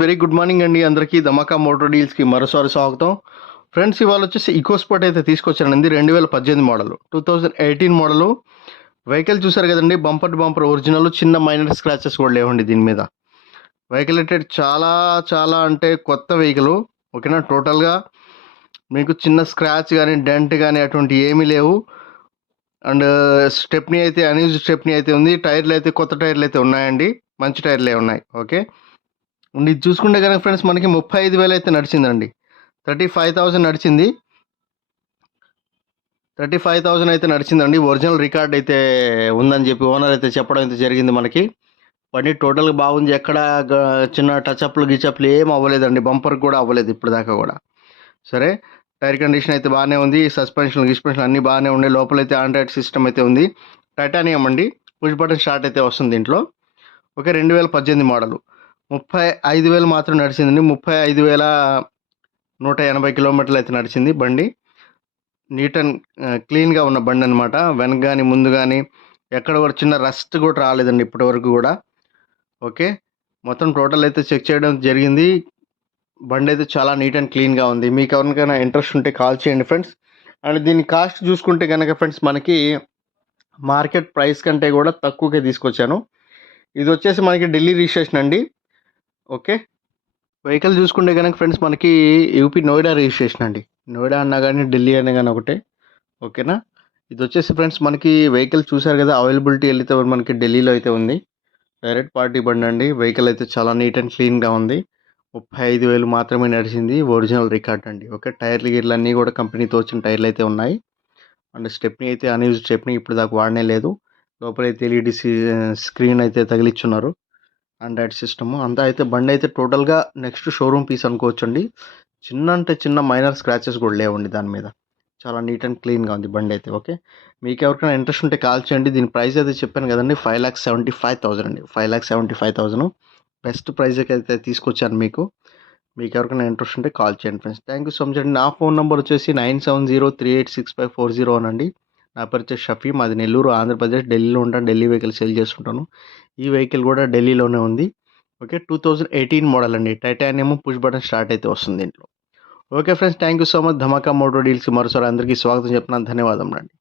Very good morning అండి అందరికీ. ధమాకా motor డీల్స్కి మరోసారి స్వాగతం. ఫ్రెండ్స్, ఇవాళ వచ్చేసి ఈకోస్పోర్ట్ అయితే తీసుకొచ్చానండి. 2018 మోడల్, 2018 మోడలు. వెహికల్ చూసారు కదండి, బంపర్ టు బంపర్ ఒరిజినల్, చిన్న మైనర్ స్క్రాచెస్ కూడా లేవండి దీని మీద. వెహికల్ అయితే చాలా చాలా అంటే కొత్త వెహికల్. ఓకేనా, టోటల్గా మీకు చిన్న స్క్రాచ్ కానీ డెంట్ కానీ అటువంటి ఏమీ లేవు. అండ్ స్టెప్నీ అయితే అన్యూజ్డ్ స్టెప్నీ అయితే ఉంది. టైర్లు అయితే కొత్త టైర్లు అయితే ఉన్నాయండి, మంచి టైర్లే ఉన్నాయి. ఓకే, ఇది చూసుకుంటే కనుక ఫ్రెండ్స్ మనకి 35,000 అయితే నడిచిందండి. 35,000 నడిచింది. 35,000 అయితే నడిచిందండి. ఒరిజినల్ రికార్డ్ అయితే ఉందని చెప్పి ఓనర్ అయితే చెప్పడం అయితే జరిగింది మనకి. బండి టోటల్గా బాగుంది, ఎక్కడ చిన్న టచ్అప్లు గిచప్లు ఏం అవ్వలేదండి, బంపర్ కూడా అవ్వలేదు ఇప్పుడు దాకా కూడా. సరే, టైర్ కండిషన్ అయితే బాగానే ఉంది, గిస్పెన్షన్ అన్నీ బాగానే ఉన్నాయి. లోపలైతే ఆండ్రాయిడ్ సిస్టమ్ అయితే ఉంది, టైటానియం అండి, పుష్ బటన్ స్టార్ట్ అయితే వస్తుంది దీంట్లో. ఓకే, 2018 మోడలు, 35,000 మాత్రం నడిచిందండి. 35,180 కిలోమీటర్లు అయితే నడిచింది బండి. నీట్ అండ్ క్లీన్గా ఉన్న బండి అనమాట. వెనక కానీ ముందు కానీ ఎక్కడ కూడా చిన్న రస్ట్ కూడా రాలేదండి ఇప్పటి వరకు కూడా. ఓకే, మొత్తం టోటల్ అయితే చెక్ చేయడం జరిగింది. బండి అయితే చాలా నీట్ అండ్ క్లీన్గా ఉంది. మీకు ఎవరికైనా ఇంట్రెస్ట్ ఉంటే కాల్ చేయండి ఫ్రెండ్స్. అండ్ దీని కాస్ట్ చూసుకుంటే కనుక ఫ్రెండ్స్ మనకి మార్కెట్ ప్రైస్ కంటే కూడా తక్కువకే తీసుకొచ్చాను. ఇది వచ్చేసి మనకి ఢిల్లీ రిజిస్ట్రేషన్ అండి. ఓకే, వెహికల్ చూసుకుంటే కనుక ఫ్రెండ్స్ మనకి యూపీ నోయిడా రిజిస్ట్రేషన్ అండి. నోయిడా అన్నా కానీ ఢిల్లీ అన్నా కానీ ఒకటే. ఓకేనా, ఇది వచ్చేసి ఫ్రెండ్స్ మనకి వెహికల్ చూసారు కదా, అవైలబిలిటీ అయితే మనకి ఢిల్లీలో అయితే ఉంది. డైరెక్ట్ పార్టీ బండి అండి. వెహికల్ అయితే చాలా నీట్ అండ్ క్లీన్గా ఉంది. 35,000 మాత్రమే నడిచింది, ఒరిజినల్ రికార్డ్ అండి. ఓకే, టైర్లు గీర్లు అన్నీ కూడా కంపెనీతో వచ్చిన టైర్లు అయితే ఉన్నాయి. అండ్ స్టెప్నీ అయితే అన్యూజ్డ్ స్టెప్నీ, ఇప్పుడు దాకా వాడనే లేదు. లోపలైతే ఎల్ఈడి స్క్రీన్ అయితే తగిలిచ్చున్నారు, ఆండ్రాయిడ్ సిస్టము అంతా. అయితే బండి అయితే టోటల్గా నెక్స్ట్ షోరూమ్ పీస్ అనుకోవచ్చు అండి. చిన్న అంటే చిన్న మైనర్ స్క్రాచెస్ కూడా లేవండి దాని మీద. చాలా నీట్ అండ్ క్లీన్గా ఉంది బండి అయితే. ఓకే, మీకు ఎవరికైనా ఇంట్రెస్ట్ ఉంటే కాల్ చేయండి. దీని ప్రైస్ అయితే చెప్పాను కదండి, 5,75,000 అండి. 5,75,000 బెస్ట్ ప్రైస్కి అయితే తీసుకొచ్చాను మీకు. మీకు ఎవరికైనా ఇంట్రెస్ట్ ఉంటే కాల్ చేయండి friends. Thank you so much అండి. నా ఫోన్ నెంబర్ వచ్చేసి 9703865540 అండి. నా పేరు వచ్చేసి షఫీ, మాది నెల్లూరు, ఆంధ్రప్రదేశ్. ఢిల్లీలో ఉంటాను, ఢిల్లీ వెహికల్ సేల్ చేస్తుంటాను. ఈ వెహికల్ కూడా ఢిల్లీలోనే ఉంది. ఓకే, 2018 మోడల్ అండి. టైటానియం పుష్ బటన్ స్టార్ట్ అయితే వస్తుంది దీంట్లో. Okay friends, thank you so much. Dhamaka motor డీల్స్కి మరోసారి అందరికీ స్వాగతం చెప్తున్నాను. ధన్యవాదం అండి.